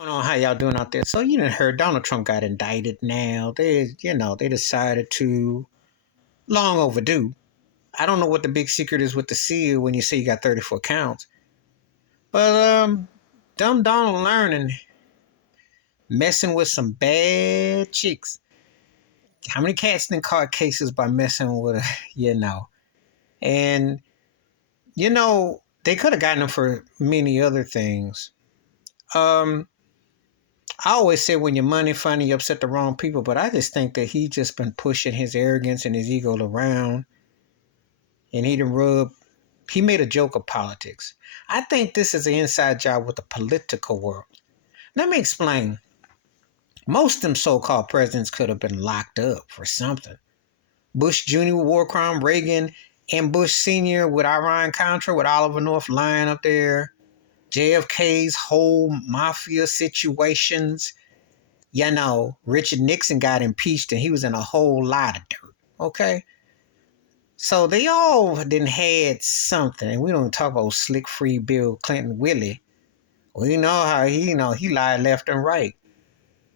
I don't know how y'all doing out there. So you done heard Donald Trump got indicted now. They decided to long overdue. I don't know what the big secret is with the seal when you say you got 34 counts. But dumb Donald learning, messing with some bad chicks. How many cats been caught cases by messing with you know? And they could have gotten him for many other things. Um I always say when your money funny, you upset the wrong people, but I just think that he just been pushing his arrogance and his ego around, and he made a joke of politics. I think this is an inside job with the political world. Let me explain. Most of them so-called presidents could have been locked up for something. Bush Jr. with war crime, Reagan, and Bush Sr. with Iran-Contra, with Oliver North lying up there. JFK's whole mafia situations. Richard Nixon got impeached and he was in a whole lot of dirt. Okay? So they all didn't had something. And we don't talk about slick free Bill Clinton Willie. We know how he lied left and right.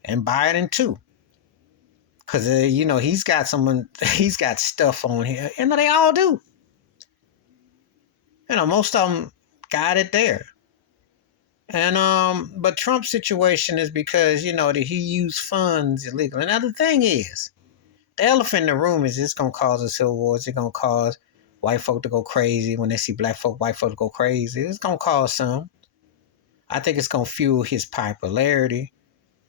And Biden too. Cause he's got stuff on here. And they all do. Most of them got it there. And but Trump's situation is because, that he used funds illegally. Now the thing is, the elephant in the room is it's gonna cause a civil war. It's gonna cause white folk to go crazy when they see black folk. White folk to go crazy. It's gonna cause some. I think it's gonna fuel his popularity.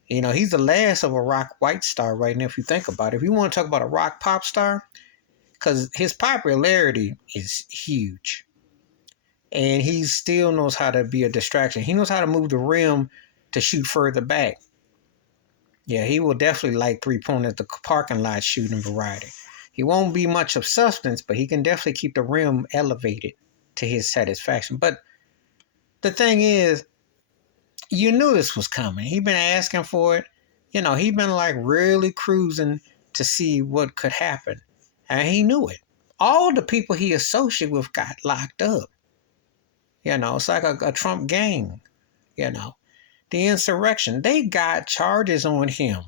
He's the last of a rock white star right now. If you think about it, if you want to talk about a rock pop star, because his popularity is huge, and he still knows how to be a distraction. He knows how to move the rim to shoot further back. Yeah, he will definitely light 3-pointers at the parking lot shooting variety. He won't be much of substance, but he can definitely keep the rim elevated to his satisfaction. But the thing is, you knew this was coming. He been asking for it. He been like really cruising to see what could happen. And he knew it. All the people he associated with got locked up. It's like a Trump gang, The insurrection, they got charges on him.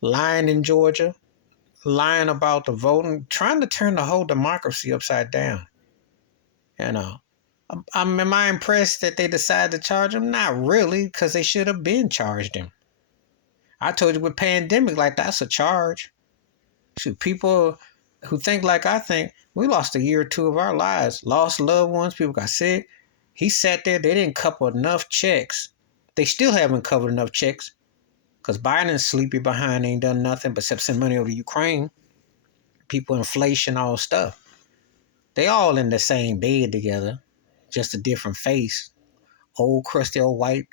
Lying in Georgia, lying about the voting, trying to turn the whole democracy upside down. Am I impressed that they decided to charge him? Not really, because they should have been charged him. I told you with pandemic, like that's a charge. Shoot, people who think like I think, we lost a year or two of our lives, lost loved ones, people got sick. He sat there, they didn't cover enough checks. They still haven't covered enough checks because Biden's sleepy behind, ain't done nothing but send money over to Ukraine. People, inflation, all stuff. They all in the same bed together, just a different face. Old, crusty, old white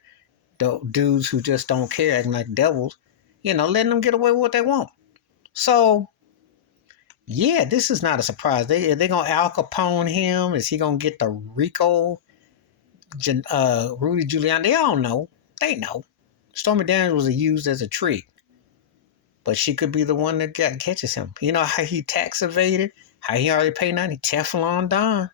dudes who just don't care, acting like devils, letting them get away with what they want. So, yeah, this is not a surprise. They gonna Al Capone him? Is he gonna get the Rico, Rudy Giuliani? They all know. They know. Stormy Daniels was used as a trick, but she could be the one that catches him. You know how he tax evaded, how he already paid nothing, Teflon Don.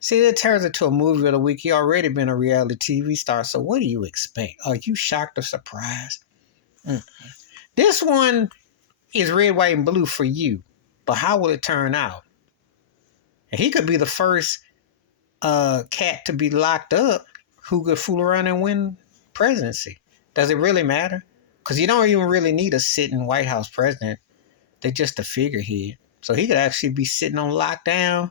See, it turns into a movie of the week. He already been a reality TV star, so what do you expect? Are you shocked or surprised? This one is red, white, and blue for you, but how will it turn out? And he could be the first cat to be locked up who could fool around and win presidency. Does it really matter? Because you don't even really need a sitting White House president. They're just a figurehead. So he could actually be sitting on lockdown,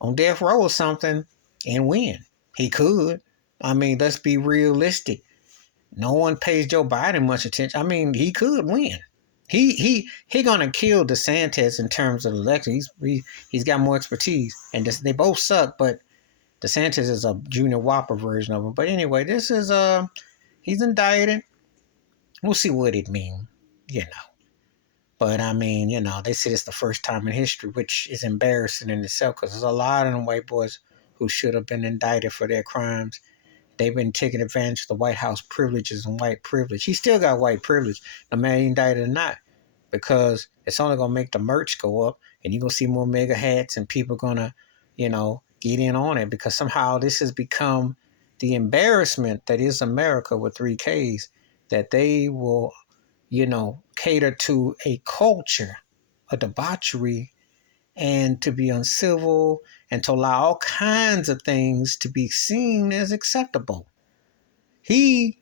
on death row or something, and win. He could. Let's be realistic. No one pays Joe Biden much attention. He could win. He gonna kill DeSantis in terms of election. He's got more expertise, and they both suck. But DeSantis is a Junior Whopper version of him. But anyway, this is he's indicted. We'll see what it means, But they said it's the first time in history, which is embarrassing in itself because there's a lot of them white boys who should have been indicted for their crimes. They've been taking advantage of the White House privileges and white privilege. He still got white privilege, no matter indicted or not, because it's only going to make the merch go up, and you're going to see more mega hats, and people going to, get in on it because somehow this has become the embarrassment that is America with 3Ks, that they will, cater to a culture, a debauchery, and to be uncivil and to allow all kinds of things to be seen as acceptable. He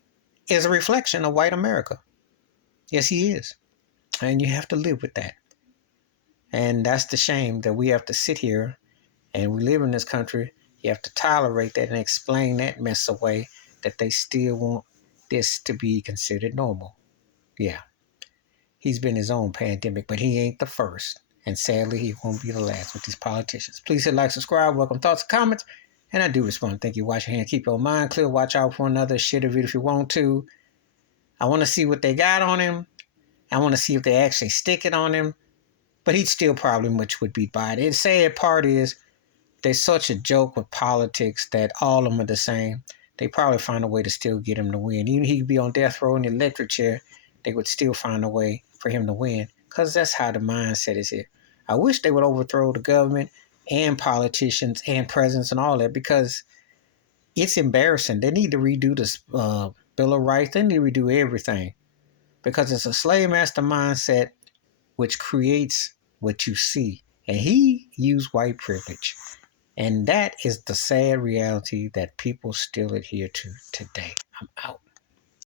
is a reflection of white America. Yes, he is. And you have to live with that. And that's the shame that we have to sit here and we live in this country. You have to tolerate that and explain that mess away, that they still want this to be considered normal. Yeah. He's been his own pandemic, but he ain't the first. And sadly, he won't be the last with these politicians. Please hit like, subscribe, welcome thoughts, comments, and I do respond. Thank you. Wash your hand. Keep your mind clear. Watch out for another shit of it if you want to. I want to see what they got on him. I want to see if they actually stick it on him. But he'd still probably much would be by it. The sad part is there's such a joke with politics that all of them are the same. They probably find a way to still get him to win. Even if he could be on death row in the electric chair, they would still find a way for him to win, because that's how the mindset is here. I wish they would overthrow the government and politicians and presidents and all that, because it's embarrassing. They need to redo this Bill of Rights. They need to redo everything, because it's a slave master mindset which creates what you see. And he used white privilege. And that is the sad reality that people still adhere to today. I'm out.